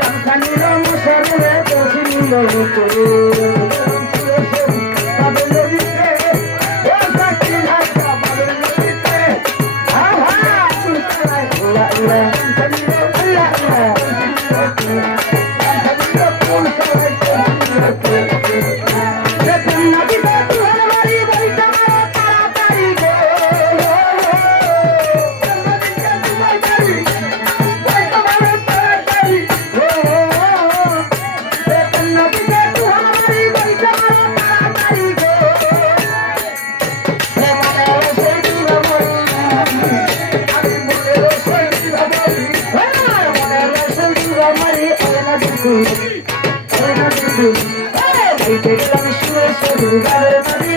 রামখানি রাম সরে বসিল আমারে ওনা বিন্দু ওনা বিন্দু এই দেখলাম শুয়ে শুরু গাড়ের মাঝে